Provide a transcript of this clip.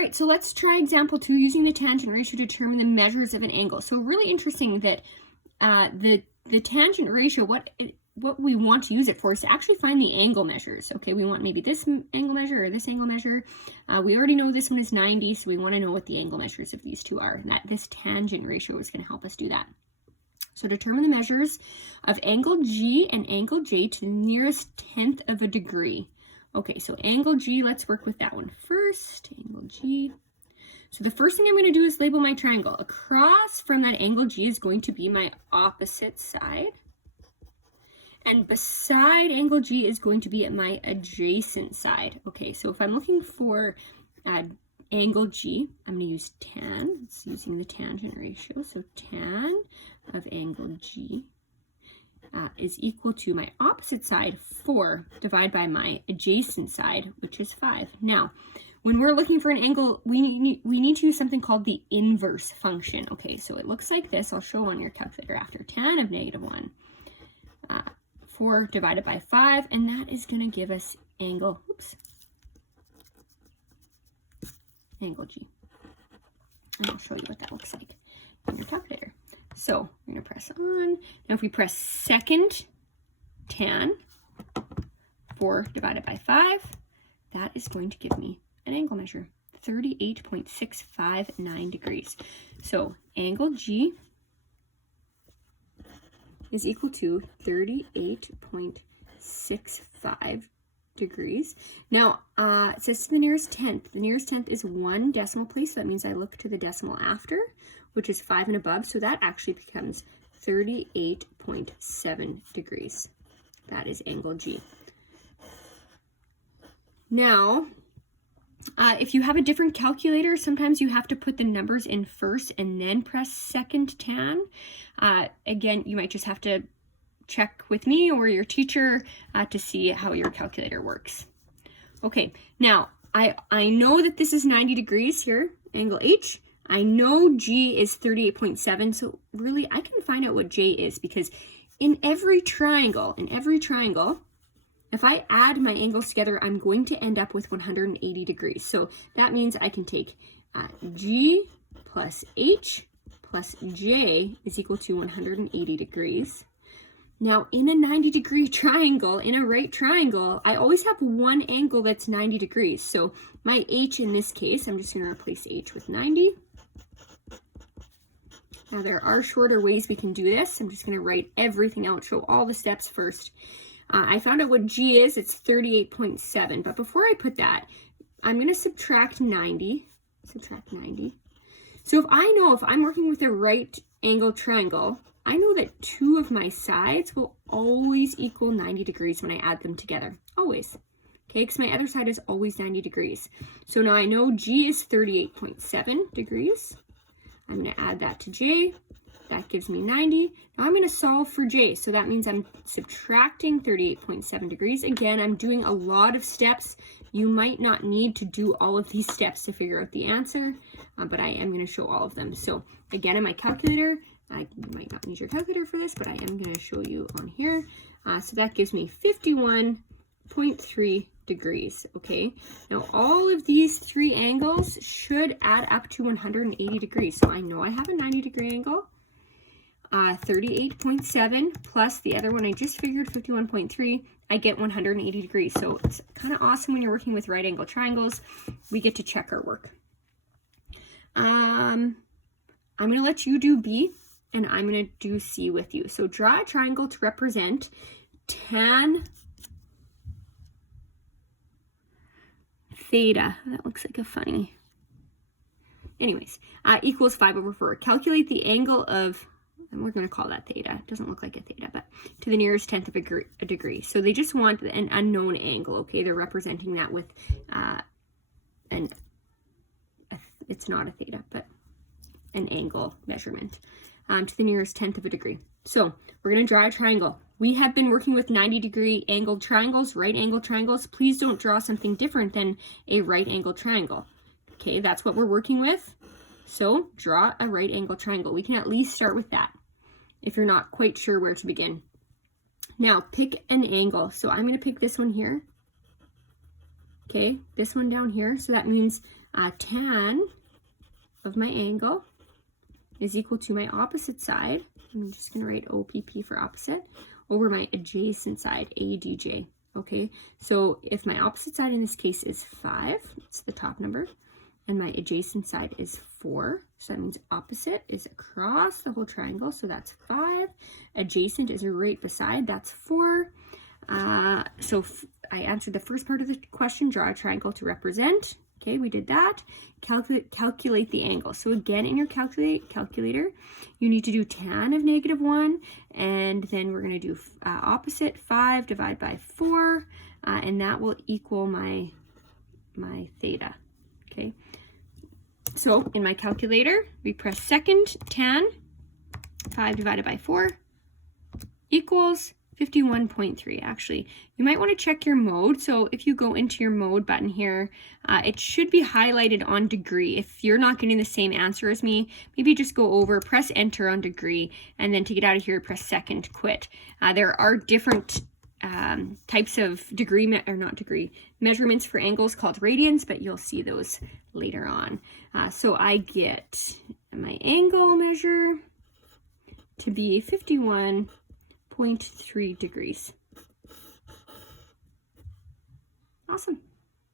right, so let's try example 2, using the tangent ratio to determine the measures of an angle. So really interesting that the tangent ratio, what we want to use it for is to actually find the angle measures. Okay, we want maybe this angle measure or this angle measure. We already know this one is 90, so we want to know what the angle measures of these two are. And that this tangent ratio is going to help us do that. So determine the measures of angle G and angle J to the nearest tenth of a degree. Okay, so angle G, let's work with that one first. Angle G. So the first thing I'm going to do is label my triangle. Across from that angle G is going to be my opposite side. And beside angle G is going to be at my adjacent side. Okay, so if I'm looking for angle G, I'm going to use tan. It's using the tangent ratio. So tan of angle G is equal to my opposite side, 4, divided by my adjacent side, which is 5. Now, when we're looking for an angle, we need to use something called the inverse function. Okay, so it looks like this. I'll show on your calculator after. Tan of -1, 4 divided by 5, and that is going to give us angle, angle G. And I'll show you what that looks like in your calculator. So we're going to press on. Now if we press second tan, 4 divided by 5, that is going to give me an angle measure, 38.659 degrees. So angle G is equal to 38.65 degrees. Now, it says to the nearest tenth. The nearest tenth is 1 decimal place, so that means I look to the decimal after, which is 5 and above, so that actually becomes 38.7 degrees. That is angle G. Now, if you have a different calculator, sometimes you have to put the numbers in first and then press second tan. Again, you might just have to check with me or your teacher to see how your calculator works. Okay, now I know that this is 90 degrees here, angle H. I know G is 38.7, so really I can find out what J is, because in every triangle, if I add my angles together, I'm going to end up with 180 degrees. So that means I can take G plus H plus J is equal to 180 degrees. Now, in a 90-degree triangle, in a right triangle, I always have one angle that's 90 degrees. So my H in this case, I'm just going to replace H with 90. Now, there are shorter ways we can do this. I'm just going to write everything out, show all the steps first. I found out what G is. It's 38.7. But before I put that, I'm going to subtract 90. So if I'm working with a right angle triangle, I know that 2 of my sides will always equal 90 degrees when I add them together. Always. Okay, because my other side is always 90 degrees. So now I know G is 38.7 degrees. I'm going to add that to J. That gives me 90. Now I'm going to solve for J. So that means I'm subtracting 38.7 degrees. Again, I'm doing a lot of steps. You might not need to do all of these steps to figure out the answer, but I am going to show all of them. So again, in my calculator, you might not need your calculator for this, but I am going to show you on here. So that gives me 51.3 degrees, okay? Now, all of these 3 angles should add up to 180 degrees. So I know I have a 90-degree angle. 38.7 plus the other one I just figured, 51.3, I get 180 degrees. So it's kind of awesome when you're working with right angle triangles. We get to check our work. I'm going to let you do B, and I'm going to do C with you. So draw a triangle to represent tan theta. That looks like a funny. Anyways, equals 5/4. Calculate the angle of, and we're going to call that theta. It doesn't look like a theta, but to the nearest tenth of a degree. So they just want an unknown angle, okay? They're representing that with it's not a theta, but an angle measurement to the nearest tenth of a degree. So we're going to draw a triangle. We have been working with 90-degree angled triangles, right angle triangles. Please don't draw something different than a right angle triangle. Okay, that's what we're working with. So draw a right angle triangle. We can at least start with that if you're not quite sure where to begin. Now pick an angle. So I'm going to pick this one here. Okay, this one down here. So that means tan of my angle is equal to my opposite side. I'm just going to write OPP for opposite over my adjacent side, ADJ. Okay, so if my opposite side in this case is 5, it's the top number, and my adjacent side is 4, so that means opposite is across the whole triangle, so that's 5. Adjacent is right beside, that's 4. So I answered the first part of the question, draw a triangle to represent. Okay, we did that. Calculate the angle. So again, in your calculator, you need to do tan of -1, and then we're going to do opposite 5 divided by 4, and that will equal my theta. Okay, so in my calculator, we press second, tan 5 divided by 4 equals 51.3. Actually, you might want to check your mode. So if you go into your mode button here, it should be highlighted on degree. If you're not getting the same answer as me, maybe just go over, press enter on degree, and then to get out of here, press second, quit. There are different types of measurements for angles called radians, but you'll see those later on. So I get my angle measure to be 51.3 degrees. Awesome.